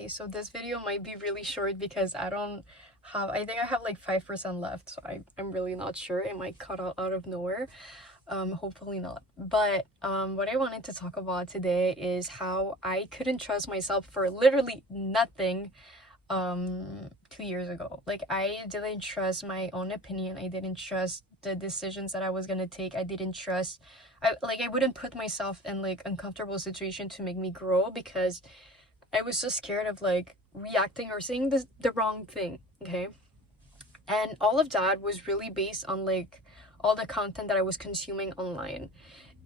Okay, so this video might be really short because I think I have like 5% left, so I'm really not sure. It might cut out of nowhere. Hopefully not. But what I wanted to talk about today is how I couldn't trust myself for literally nothing 2 years ago. Like, I didn't trust my own opinion. I didn't trust the decisions that I was gonna take. I didn't trust I wouldn't put myself in like uncomfortable situation to make me grow because I was so scared of like reacting or saying the wrong thing, okay? And all of that was really based on like all the content that I was consuming online.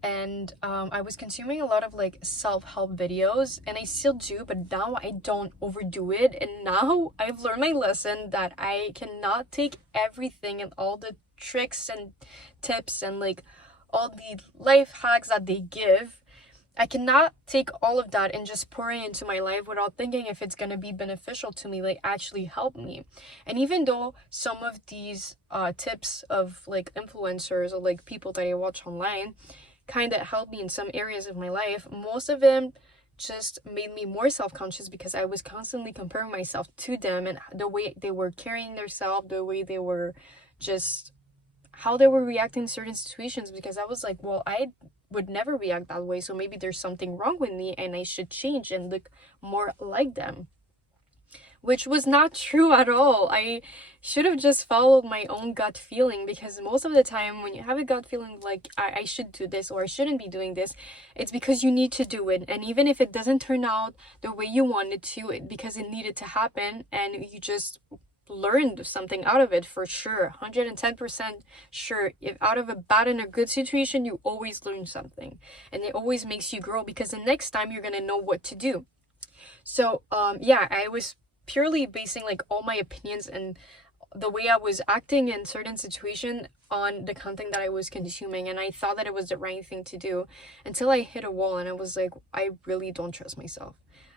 And I was consuming a lot of like self-help videos, and I still do, but now I don't overdo it. And now I've learned my lesson that I cannot take everything and all the tricks and tips and like all the life hacks that they give. I cannot take all of that and just pour it into my life without thinking if it's gonna be beneficial to me, like actually help me. And even though some of these tips of like influencers or like people that I watch online kind of helped me in some areas of my life, most of them just made me more self-conscious because I was constantly comparing myself to them and the way they were carrying themselves, the way they were just how they were reacting in certain situations, because I was like, well, I would never react that way, so maybe there's something wrong with me and I should change and look more like them, which was not true at all. I should have just followed my own gut feeling, because most of the time when you have a gut feeling like I should do this or I shouldn't be doing this, it's because you need to do it. And even if it doesn't turn out the way you wanted to, because it needed to happen and you just learned something out of it, for sure, 110% sure. If out of a bad and a good situation, you always learn something, and it always makes you grow because the next time you're gonna know what to do. So yeah, I was purely basing like all my opinions and the way I was acting in certain situation on the content that I was consuming, and I thought that it was the right thing to do until I hit a wall and I was like, I really don't trust myself.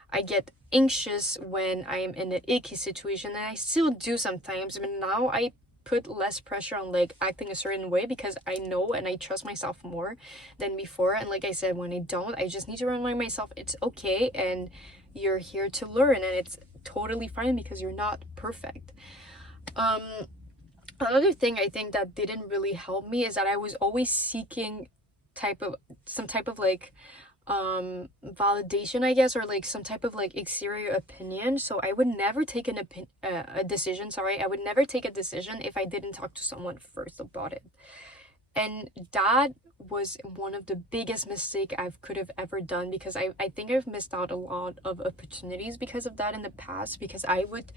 I get anxious when I'm in an icky situation, and I still do sometimes, but now I put less pressure on like acting a certain way because I know and I trust myself more than before. And like I said, when I don't, I just need to remind myself it's okay and you're here to learn, and it's totally fine because you're not perfect. Um, Another thing I think that didn't really help me is that I was always seeking some type of like validation, I guess, or like some type of like exterior opinion. So I would never take a decision, sorry, I would never take a decision if I didn't talk to someone first about it. And that was one of the biggest mistake I could have ever done, because I think I've missed out a lot of opportunities because of that in the past, because I would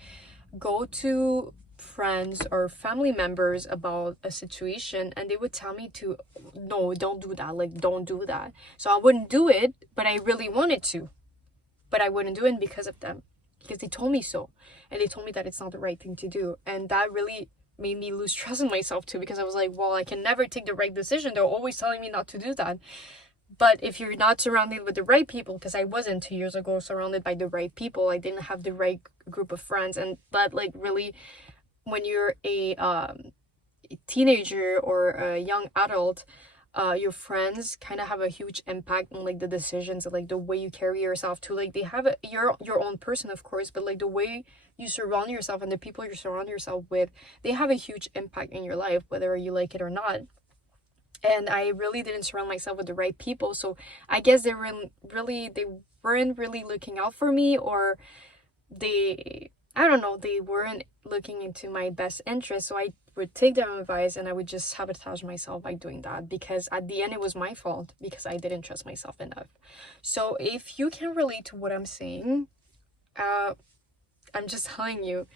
go to friends or family members about a situation and they would tell me to, no, don't do that, like don't do that. So I wouldn't do it, but I really wanted to, but I wouldn't do it because of them, because they told me so, and they told me that it's not the right thing to do. And that really made me lose trust in myself too, because I was like, well, I can never take the right decision, they're always telling me not to do that. But if you're not surrounded with the right people, because I wasn't 2 years ago surrounded by the right people, I didn't have the right group of friends. And but like really, when you're a teenager or a young adult, your friends kind of have a huge impact on like the decisions and like the way you carry yourself too. Like they have your own person, of course, but like the way you surround yourself and the people you surround yourself with, they have a huge impact in your life, whether you like it or not. And I really didn't surround myself with the right people, so I guess they weren't really looking out for me, or I don't know, they weren't looking into my best interest. So I would take their advice and I would just sabotage myself by doing that, because at the end it was my fault because I didn't trust myself enough. So if you can relate to what I'm saying, I'm just telling you,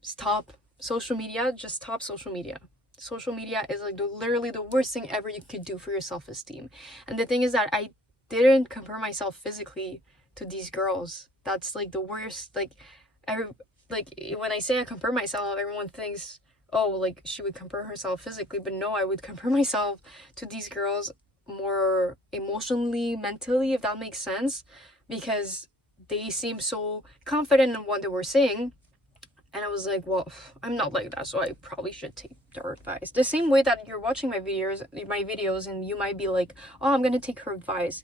stop social media. Just stop social media. Social media is like literally the worst thing ever you could do for your self-esteem. And the thing is that I didn't compare myself physically to these girls. That's like the worst. Like every like when I say I compare myself, everyone thinks, oh, like she would compare herself physically, but no, I would compare myself to these girls more emotionally, mentally, if that makes sense, because they seem so confident in what they were saying. And I was like, well, I'm not like that, so I probably should take their advice. The same way that you're watching my videos, and you might be like, oh, I'm gonna take her advice.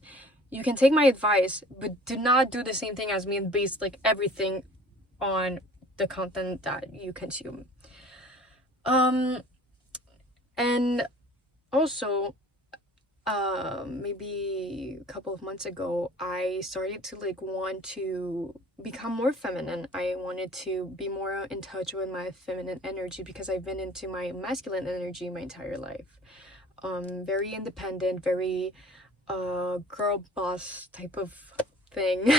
you can take my advice, but do not do the same thing as me and base like everything on the content that you consume. And also, maybe a couple of months ago, I started to like want to become more feminine. I wanted to be more in touch with my feminine energy because I've been into my masculine energy my entire life. Very independent, very girl boss type of thing.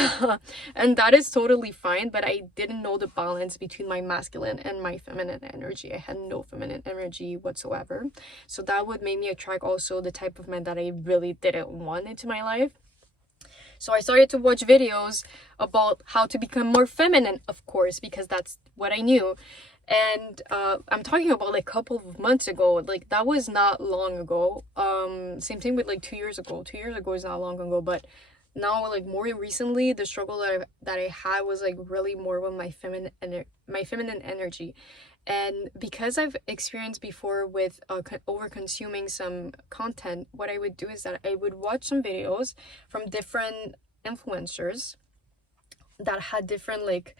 And that is totally fine, but I didn't know the balance between my masculine and my feminine energy. I had no feminine energy whatsoever, so that would make me attract also the type of men that I really didn't want into my life. So I started to watch videos about how to become more feminine, of course, because that's what I knew. And I'm talking about like a couple of months ago. Like that was not long ago. Same thing with like 2 years ago. 2 years ago is not long ago, but now like more recently, the struggle that I had was like really more with my feminine energy. And because I've experienced before with over consuming some content, what I would do is that I would watch some videos from different influencers that had different like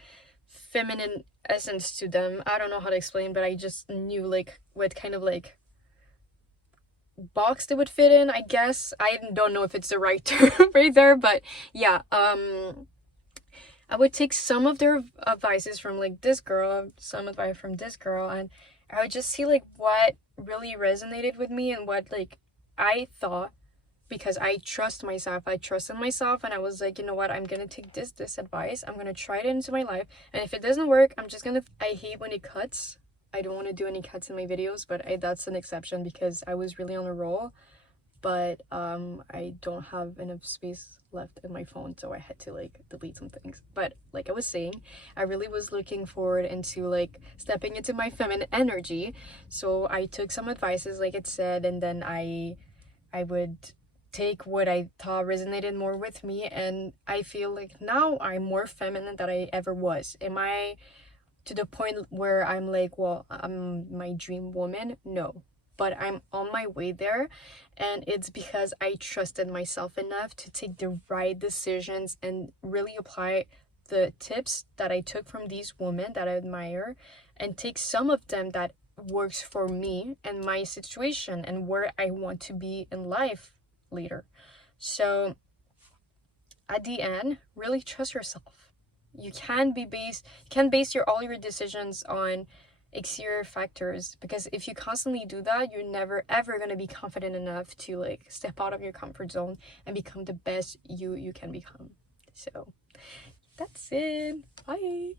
feminine essence to them. I don't know how to explain, but I just knew like what kind of like box they would fit in, I guess. I don't know if it's the right term right there, but yeah, I would take some of their advices from like this girl, some advice from this girl, and I would just see like what really resonated with me and what like I thought, because I trust myself. I trusted myself, and I was like, you know what, I'm gonna take this advice, I'm gonna try it into my life, and if it doesn't work, I hate when it cuts. I don't want to do any cuts in my videos, but that's an exception because I was really on a roll. But I don't have enough space left in my phone, so I had to like delete some things. But like I was saying, I really was looking forward into like stepping into my feminine energy. So I took some advices, like it said, and then I would take what I thought resonated more with me, and I feel like now I'm more feminine than I ever was. Am I to the point where I'm like, well, I'm my dream woman? No, but I'm on my way there, and it's because I trusted myself enough to take the right decisions and really apply the tips that I took from these women that I admire, and take some of them that works for me and my situation and where I want to be in life later. So at the end, really trust yourself. You can base all your decisions on exterior factors, because if you constantly do that, you're never ever going to be confident enough to like step out of your comfort zone and become the best you can become. So that's it. Bye.